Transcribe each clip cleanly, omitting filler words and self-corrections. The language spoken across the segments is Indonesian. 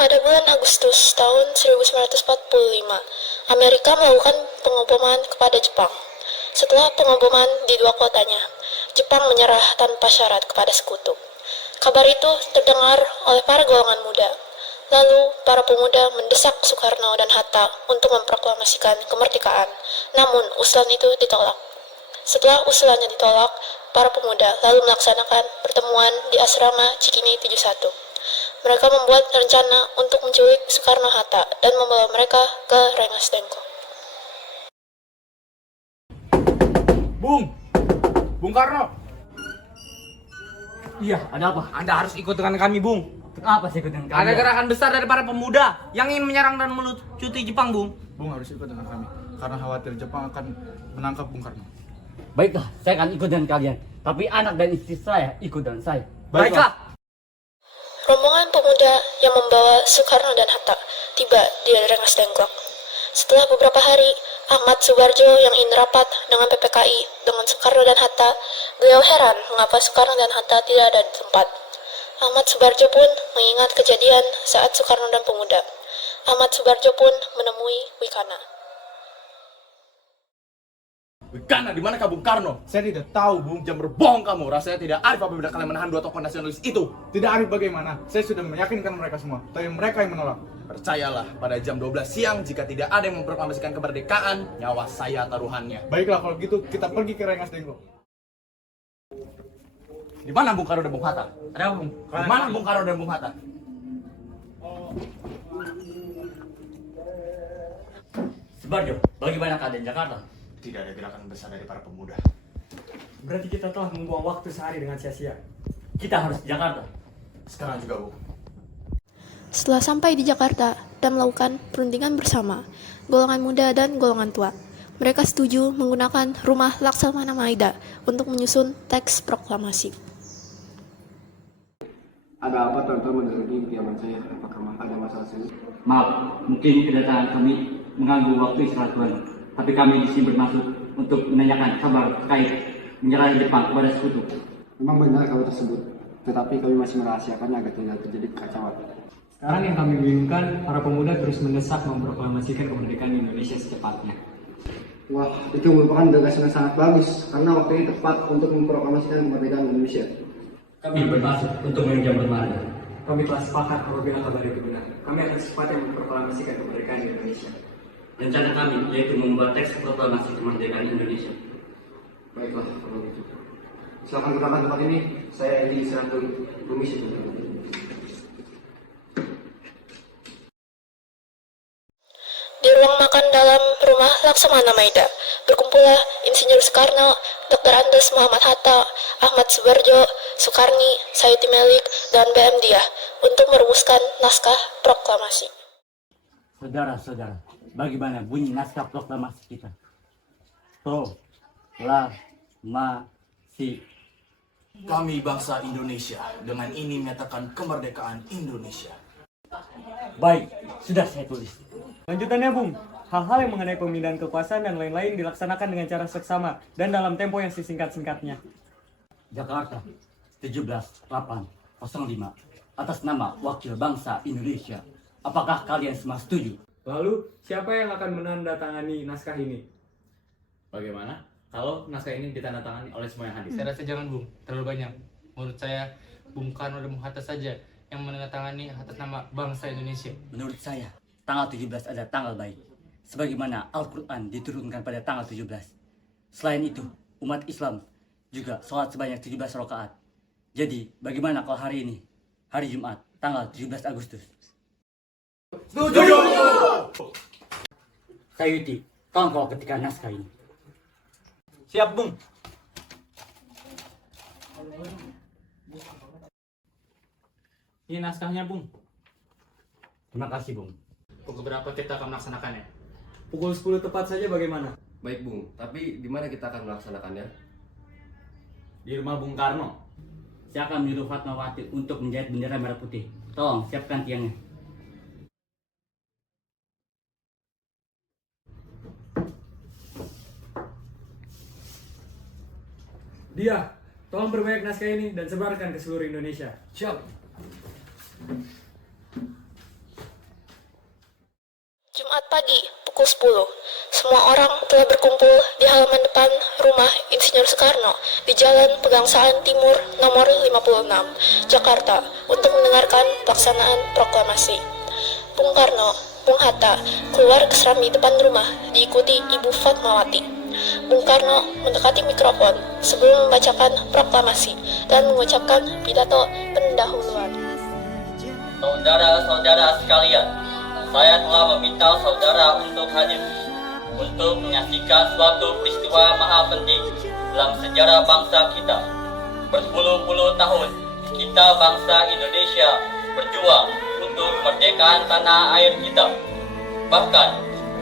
Pada bulan Agustus tahun 1945, Amerika melakukan pengoboman kepada Jepang. Setelah pengoboman di dua kotanya, Jepang menyerah tanpa syarat kepada sekutu. Kabar itu terdengar oleh para golongan muda. Lalu, para pemuda mendesak Soekarno dan Hatta untuk memproklamasikan kemerdekaan. Namun, usulan itu ditolak. Setelah usulannya ditolak, para pemuda lalu melaksanakan pertemuan di asrama Cikini 71. Mereka membuat rencana untuk menculik Soekarno-Hatta dan membawa mereka ke Rengas Dengklok. Bung Karno, Iya, ada apa? Anda harus ikut dengan kami, Bung. Apa sih ikut dengan Ada kalian? gerakan besar dari para pemuda yang ingin menyerang dan melucuti Jepang, Bung. Bung harus ikut dengan kami karena khawatir Jepang akan menangkap Bung Karno. Baiklah, saya akan ikut dengan kalian. Tapi anak dan istri saya ikut dengan saya. Baiklah. Rombongan pemuda yang membawa Soekarno dan Hatta tiba di Rengas Dengklok. Setelah beberapa hari, Ahmad Subarjo yang ingin rapat dengan PPKI dengan Soekarno dan Hatta, beliau heran mengapa Soekarno dan Hatta tidak ada di tempat. Ahmad Subarjo pun mengingat kejadian saat Soekarno dan pemuda. Ahmad Subarjo pun menemui Wikana. Wikana, di mana Bung Karno? Saya tidak tahu, Bung. Jangan berbohong kamu. Rasanya tidak arif apabila kalian menahan dua tokoh nasionalis itu. Tidak arif bagaimana? Saya sudah meyakinkan mereka semua, tapi mereka yang menolak. Percayalah, pada jam 12 siang, jika tidak ada yang memproklamasikan kemerdekaan, nyawa saya taruhannya. Baiklah kalau gitu, kita pergi ke Rengas Dengklok. Di mana Bung Karno dan Bung Hatta? Ada apa, Bung? Di mana Bung Karno dan Bung Hatta? Subarjo, bagaimana keadaan Jakarta? Tidak ada gerakan besar dari para pemuda. Berarti kita telah membuang waktu sehari dengan sia-sia. Kita harus ke Jakarta. Sekarang juga, Bung. Setelah sampai di Jakarta dan melakukan perundingan bersama, golongan muda dan golongan tua, mereka setuju menggunakan rumah Laksamana Maida untuk menyusun teks proklamasi. Ada apa teman-teman mendatangi kediaman saya? Apakah ada masalah serius? Maaf, mungkin kedatangan kami mengganggu waktu istirahat Tuhan. Tapi kami di sini bermaksud untuk menanyakan kabar terkait menyerang Jepang kepada sekutu. Memang benar kalau tersebut, tetapi kami masih merahasiakannya agar tidak terjadi kekacauan. Sekarang yang kami bingungkan, para pemuda terus mendesak memproklamasikan kemerdekaan Indonesia secepatnya. Wah, itu merupakan gagasan yang sangat bagus, karena waktu ini tepat untuk memproklamasikan kemerdekaan Indonesia. Kami bermaksud untuk meminjam bermarga. Kami telah sepakat apabila kabar itu benar. Kami akan secepatnya memproklamasikan kemerdekaan Indonesia. Rencana kami yaitu membuat teks proklamasi kemerdekaan Indonesia. Baiklah, kalau gitu. Silakan gunakan tempat ini, saya Edi Serangkul, Komisi. Di ruang makan dalam rumah Laksamana Maida, berkumpullah Insinyur Soekarno, Dr. Andes Muhammad Hatta, Ahmad Subarjo, Soekarni, Sayuti Melik, dan BM Diah untuk merumuskan naskah proklamasi. Saudara-saudara, bagaimana bunyi naskah proklamasi kita? Proklamasi. Kami bangsa Indonesia dengan ini menyatakan kemerdekaan Indonesia. Baik, sudah saya tulis. Lanjutannya, Bung. Hal-hal yang mengenai pemindahan kekuasaan dan lain-lain dilaksanakan dengan cara seksama dan dalam tempo yang sesingkat-singkatnya. Jakarta, 17/8/05, atas nama Wakil Bangsa Indonesia. Apakah kalian semua setuju? Lalu, siapa yang akan menandatangani naskah ini? Bagaimana kalau naskah ini ditandatangani oleh semua yang hadir? Saya rasa jangan, Bung, terlalu banyak. Menurut saya Bung Karno dan Bung Hatta saja yang menandatangani atas nama bangsa Indonesia. Menurut saya, tanggal 17 adalah tanggal baik. Sebagaimana Al-Quran diturunkan pada tanggal 17. Selain itu, umat Islam juga sholat sebanyak 17 rakaat. Jadi, bagaimana kalau hari ini, hari Jumat, tanggal 17 Agustus? Setuju! Sayuti, tolong kau ketikkan naskah ini. Siap, Bung. Ini naskahnya, Bung. Terima kasih, Bung. Pukul berapa kita akan melaksanakannya? Pukul 10 tepat saja bagaimana? Baik, Bung, tapi di mana kita akan melaksanakannya? Di rumah Bung Karno. Saya akan menyuruh Fatmawati untuk menjahit bendera merah putih. Tolong, siapkan tiangnya. Dia, tolong perbanyak naskah ini dan sebarkan ke seluruh Indonesia. Siap. pukul 10. Semua orang telah berkumpul di halaman depan rumah Insinyur Soekarno di Jalan Pegangsaan Timur nomor 56, Jakarta untuk mendengarkan pelaksanaan proklamasi. Bung Karno, Bung Hatta keluar ke serambi depan rumah diikuti Ibu Fatmawati. Bung Karno mendekati mikrofon sebelum membacakan proklamasi dan mengucapkan pidato pendahuluan. Saudara-saudara sekalian, saya telah meminta saudara untuk hadir untuk menyaksikan suatu peristiwa maha penting dalam sejarah bangsa kita. Berpuluh-puluh tahun kita bangsa Indonesia berjuang untuk kemerdekaan tanah air kita. Bahkan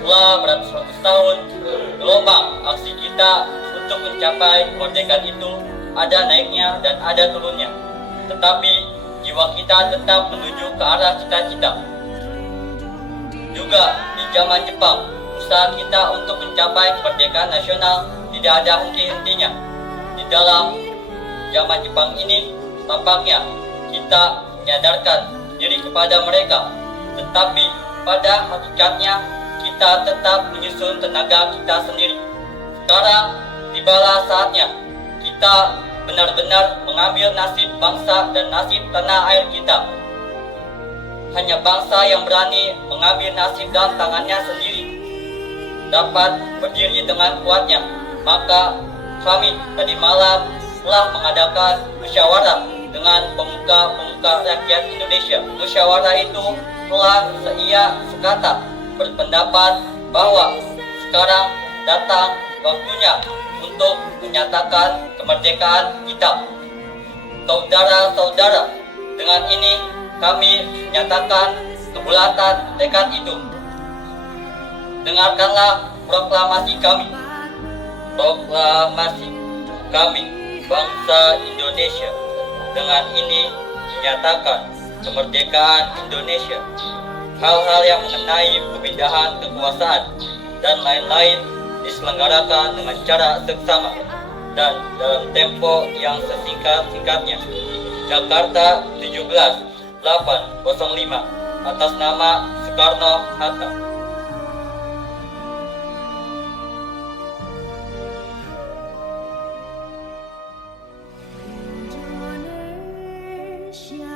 telah beratus-ratus tahun gelombang aksi kita untuk mencapai kemerdekaan itu ada naiknya dan ada turunnya. Tetapi jiwa kita tetap menuju ke arah cita-cita. Juga di zaman Jepang, usaha kita untuk mencapai kemerdekaan nasional tidak ada henti-hentinya. Di dalam zaman Jepang ini, tampaknya kita menyadarkan diri kepada mereka, tetapi pada hakikatnya kita tetap menyusun tenaga kita sendiri. Sekarang tibalah saatnya kita benar-benar mengambil nasib bangsa dan nasib tanah air kita. Hanya bangsa yang berani mengambil nasib dalam tangannya sendiri dapat berdiri dengan kuatnya. Maka kami tadi malam telah mengadakan musyawarah dengan pemuka-pemuka rakyat Indonesia. Musyawarah itu telah sekata berpendapat bahwa sekarang datang waktunya untuk menyatakan kemerdekaan kita. Saudara-saudara, dengan ini kami menyatakan kebulatan tekad itu. Dengarkanlah proklamasi kami. Proklamasi kami, bangsa Indonesia. Dengan ini menyatakan kemerdekaan Indonesia. Hal-hal yang mengenai pemindahan kekuasaan dan lain-lain diselenggarakan dengan cara seksama dan dalam tempo yang sesingkat-singkatnya. Jakarta 17/8/05 atas nama Soekarno-Hatta. Indonesia